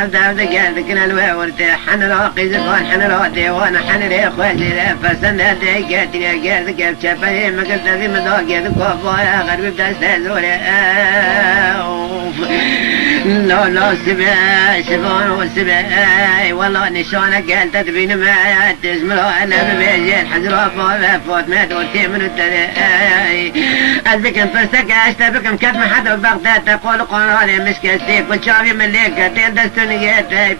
عبد قالك الوا ورتاح انا راقي زكون حنا رادي وانا حنري خواتي فسنة دقاتي قالك بشفاي ما قلت في مذاق يا ذكوب يا غربي بتستازوري لا لا سباي شفون والسباي والله نشانك قال تدبين ما تزمروا انا ببيجي الحزرة فوت ما دورتي من التلاي أذكر فرسك أشتبكم كتم حدا بغداد تقول قراني مش كستيك وشافي من ليك تلدستوني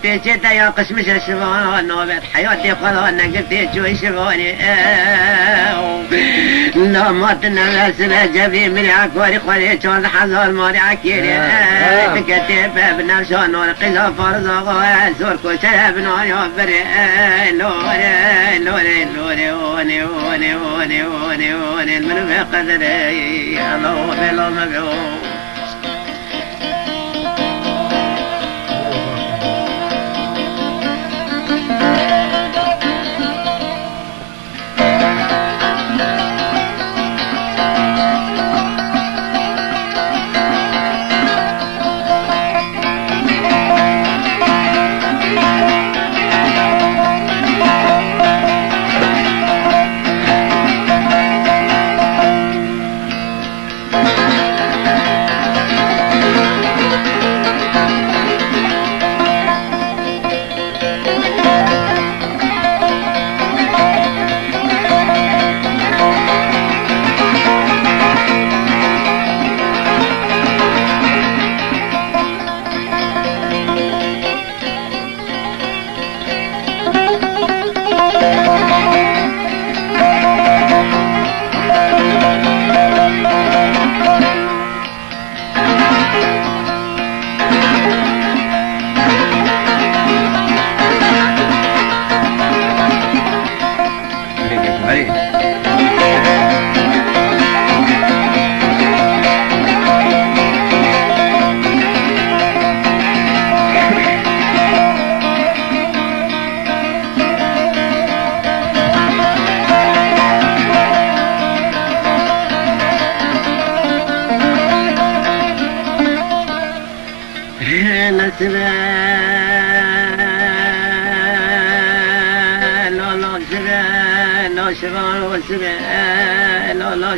بيشيتا يا قسمش الشفون نوبت حياتي خلونا قلتي شوي شفوني لا موتنا السنة جابي من عكوري خوري شون حزول موري عكيري تكتب بنفسون ورقيزة فرزق سوركو شرب نور يوفري لوري لوري لوري وني وني وني وني وني المنو بقدري الله بلا مبعوث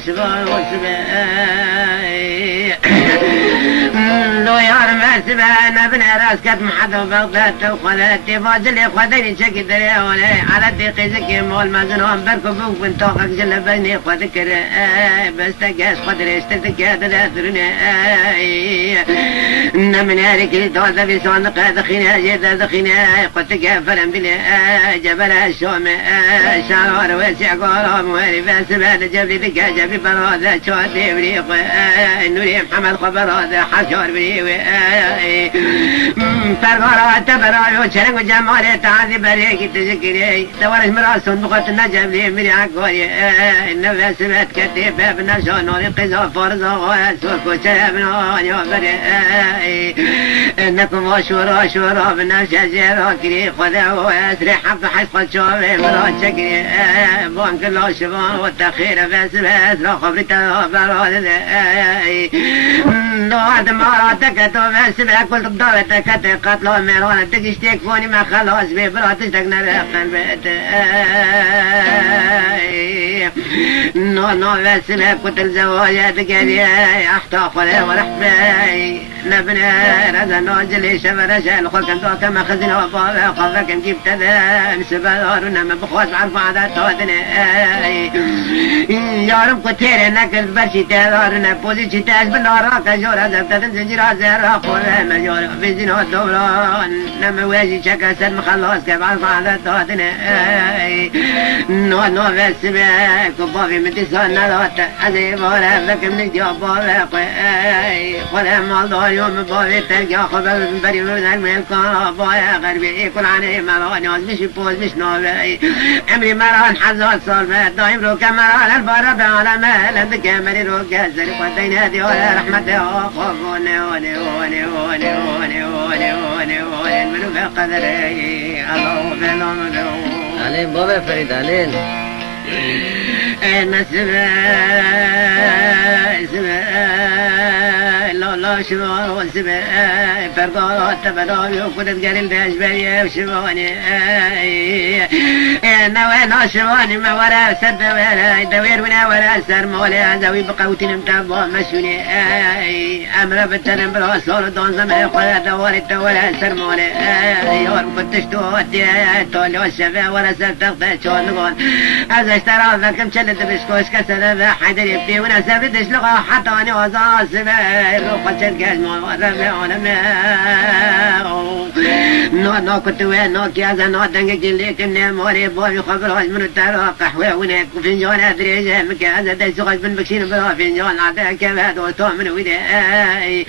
شبان والسباي لو يارم السباي نبني راس كتم حدا بغداد وخلاتي فاضلي خديني شكي دريوني على الدقي زكي مول مزنون بركبوك بنتوقك جل بيني خذكر بس تقاس قدري اشتدك هذا داثرني من هارك توضى في صندق دخينا جيدا دخينا قلت قافلا بلي جبل الشوم شعر واسع قرام واري فاسبال جبلي ذكا جبلي برادة شوتي بريق نوري محمد خبر هذا حشور بريق فرغرات برايو شرق جمالي تعذي بريق تذكري تورش مراسون بخط النجم لي مري عقوري النفس بات كتيبه بنشون نوري قزا فرزا واسوكو شربنا يوبري انكم وشورا شورا بنفس جيرا كري خذا واسري حق حسق شوفي مرات شكري بانك الله شبان والتخير بس لا خبرته براد لو عد مراتك توبس بكل ضربتك تقتلوا ميرون تكشتك فوني ما خلاص ببراتش تقنا بقن بيت نو بس بكل الزواجات قالي احتاخل ورحبي نبني رزا نوجلي شفر شال خلقن دوك ما خزن وفاوه خلقن جبت ذا مسبارنا ما بخوات عرف عدا تودني يارم كتير نكل برشي تارنا بوزي تاج بالناراك جورا زبطة زنجيرا زيرا قوله مجورا في زينو الدوران نم واجي شكا سلم خلاص كيف عرف عدا تودني نو بس بك وبابي متسان نرات عزيب ولا بك من الجواب ولا مالدار يوم بابي تلقى خبر بري من الملكان بايا غربي يكون عني مران يوز مش بوز مش نوبي عمري مران حزال صالبات دايم روكا مران البارب على مهل بكامري روكا زرق ودين هدي ولا رحمتي وخوفوني وني وني وني وني وني وني وني منو بقدري الله بلومنو علين بابا فريد علين السماء الله شمال والسبا فرقات تبدأ وكنت قريل تشبه وشماني نوانا شماني ما ولا سد ولا دوير ولا ولا سر مولا زوي بقوتين متابع مشوني أمر بتنم براسول دون زمان قلا دوارت ولا سر مولا يورب بتشتوت تولي والشفا ولا سر تغطى شون نقول أزا اشترى لكم شلت بشكوش كسر حيدر يبدي وانا سبتش لغة حتى وانا وزا سبا روح شركة ورمي نو كنت وين نو كيازا نو دنجك جليك من موري بوي خبروش من التارو قحوة ونك وفنجان أدريجة مكازا دي سغش بن بكشين برا فنجان عدا كباد وطوم من وداي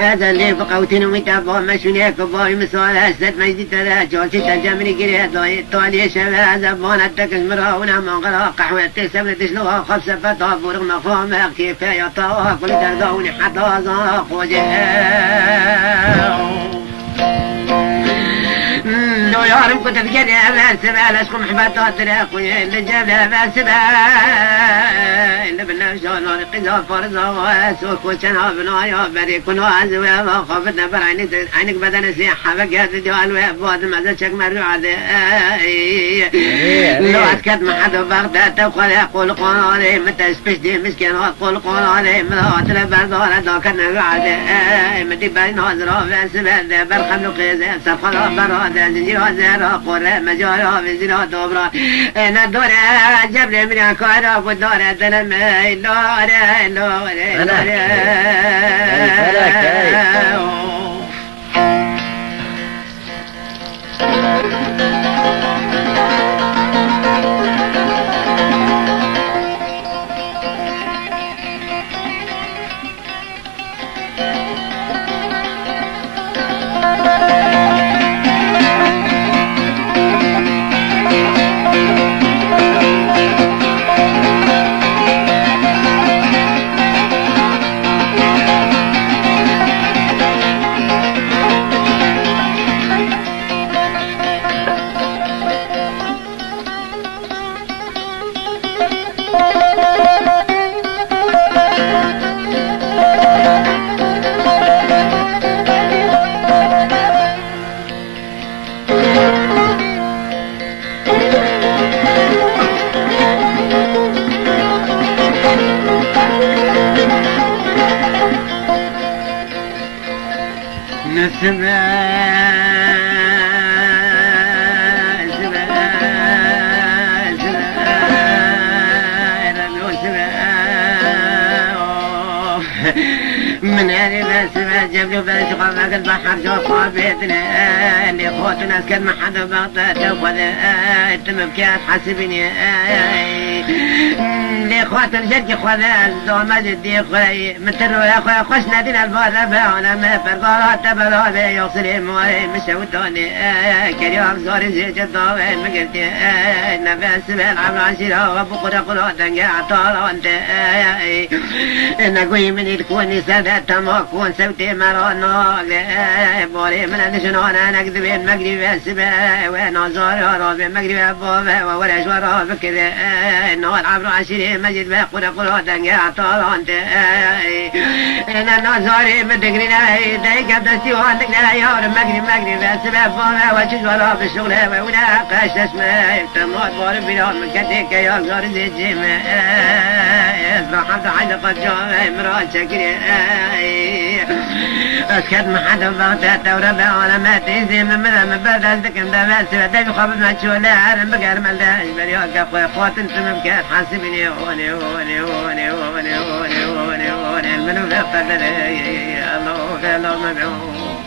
هذا اللي بقوتين ويتابعوا مشونيك وبوي مسؤول هسد مجدي تلا جوشي تجمني قريت طالي شبا زبان التكس مرا ونا منغرا قحوة تسبل تشلوها خبسة فطاب ورغم فهم كفاية طاها كل دردوني حتى زا خوجي لو يعرف كنت بجري أباسبا لاشكم حباتات تراقوي اللي جاب أباسبا اللي بالنفشون ورقزا فرزا واسوك وشنها بنايا بريكون وازوي وخافتنا بر عينك بدن سيحة بقيت جوال وابواد ماذا شك مرجوع ذي لو أسكت محد بغداد تبقى يقول قولي متى سبشتي مسكين وقول قولي مذات لبردورة دوكنا بعد مدي بين هزرا باسبا ذي برخم لقيزي سرخلا براد زنجير وزيرا قرى مجارا بزيرا دوبرا ندورة جبل من عكارا ودورة دلمي لورة لورة من هذه بس جبلوا بس قامك البحر شوفوا بيتنا اللي خوتنا اسكن ما حدا بغطى تاخذ تمبكات حسبني اللي خوات الجد خذ الزوم جدي خوي مترو يا خوي خوش نادينا الباربة وانا ما فرقات تبلا يوصل موي مشوتوني كريم زور زيت الضوء مقلتي نفس بالعب عشرة وبقرا قرا دنجا طالع انت نقوي من الكون سادات ما كون سوتي مرانو بوري من الشنون انا اكذب المغرب السبا وانا زار رابي المغرب بابا ولا جوار بكذا نور عبر عشرة مجد بقرا قرا دنجا طالع انت انا نازاري مدقرنا دايك دستي وعندك لا يا المغرب السبا بابا وجوار بالشغل وانا قاش اسمه تموت بوري بلا مكتك يا زار زيت جيم راحت حلقة جاي مراد شكري اسكت ما حدا بغتات وربع ولا ما تيزي من مدى من بعد ازدك مدى سبتك خبز ما تشولي عالم بقر ملداش بريوك اخوي خوات انت مبكات حاسبني هوني هوني هوني هوني هوني هوني هوني المنو في قدري الله في الله مبعوث